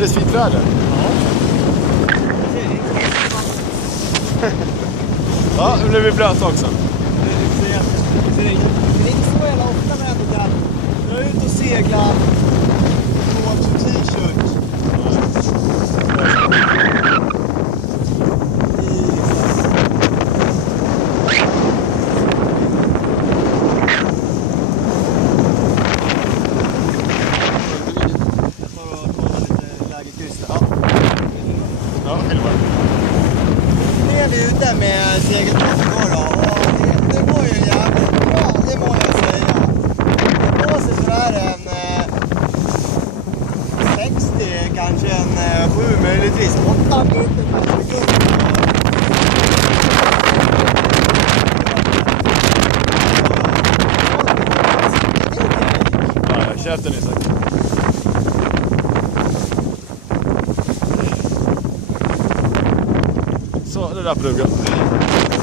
alldeles fint väder. Ja, nu blir vi blöta också. Det är inte så jävla ofta när jag kan dra ut och segla shorts och t-shirt. Ja, filmar. Nu är vi ute med segeltoppor då, och det går ju jävligt bra, det må jag säga. Det blåser sådär en 60, kanske en 7, möjligtvis 8 meter per sekund. Ja, käften är sagt. Så, det där pluggen.